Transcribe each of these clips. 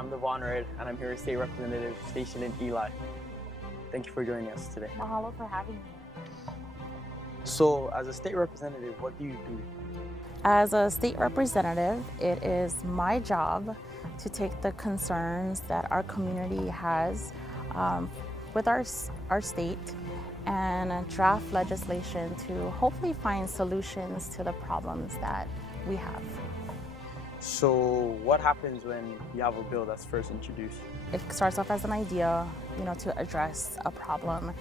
I'm the Von Red, and I'm here with State Representative Stacelynn Eli. Thank you for joining us today. Mahalo for having me. So, as a state representative, what do you do? As a state representative, it is my job to take the concerns that our community has with our state and draft legislation to hopefully find solutions to the problems that we have. So, what happens when you have a bill that's first introduced? It starts off as an idea, to address a problem.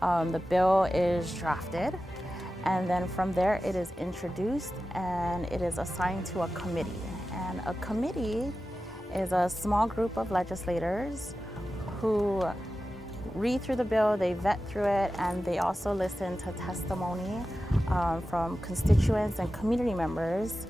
The bill is drafted, and then from there it is introduced and it is assigned to a committee. And a committee is a small group of legislators who read through the bill, they vet through it, and they also listen to testimony from constituents and community members,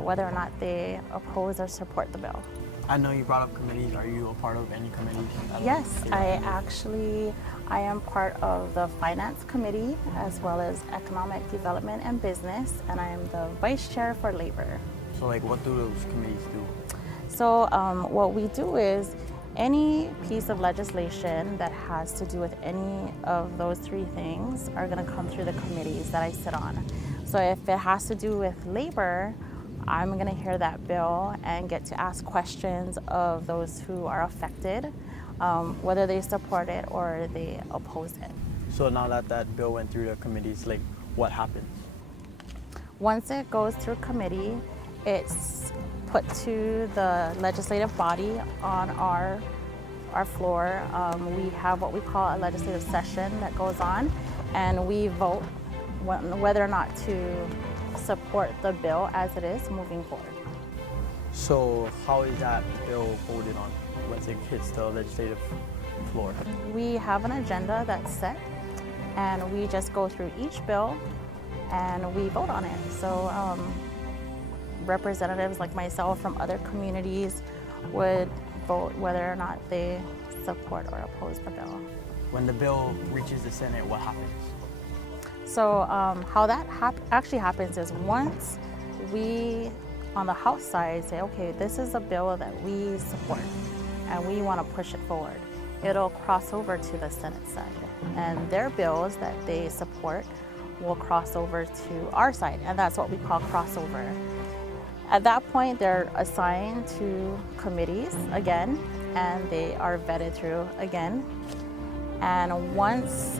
whether or not they oppose or support the bill. I know you brought up committees. Are you a part of any committees? Yes, I am part of the Finance Committee as well as Economic Development and Business, and I am the Vice Chair for Labor. So, what do those committees do? So what we do is any piece of legislation that has to do with any of those three things are going to come through the committees that I sit on. So if it has to do with labor, I'm going to hear that bill and get to ask questions of those who are affected, whether they support it or they oppose it. So now that bill went through the committees, what happens? Once it goes through committee, it's put to the legislative body on our floor. We have what we call a legislative session that goes on, and we vote whether or not to support the bill as it is moving forward. So how is that bill voted on once it hits the legislative floor? We have an agenda that's set, and we just go through each bill and we vote on it. So representatives like myself from other communities would vote whether or not they support or oppose the bill. When the bill reaches the Senate, what happens? So how that actually happens is once we, on the House side, say, okay, this is a bill that we support and we want to push it forward, it'll cross over to the Senate side, and their bills that they support will cross over to our side, and that's what we call crossover. At that point, they're assigned to committees again, and they are vetted through again. And once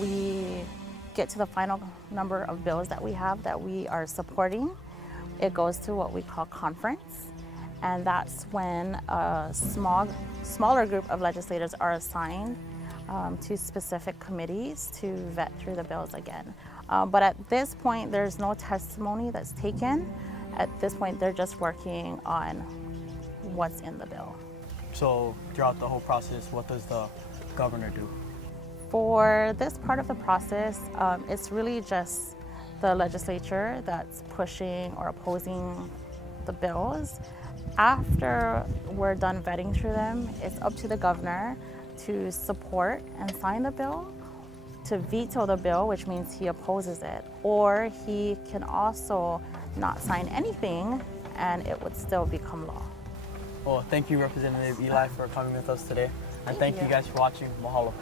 we get to the final number of bills that we have that we are supporting, it goes to what we call conference. And that's when a smaller group of legislators are assigned to specific committees to vet through the bills again. But at this point, there's no testimony that's taken. At this point, they're just working on what's in the bill. So throughout the whole process, what does the governor do? For this part of the process, it's really just the legislature that's pushing or opposing the bills. After we're done vetting through them, it's up to the governor to support and sign the bill, to veto the bill, which means he opposes it, or he can also not sign anything and it would still become law. Well, thank you, Representative Eli, for coming with us today. And thank you guys for watching. Mahalo.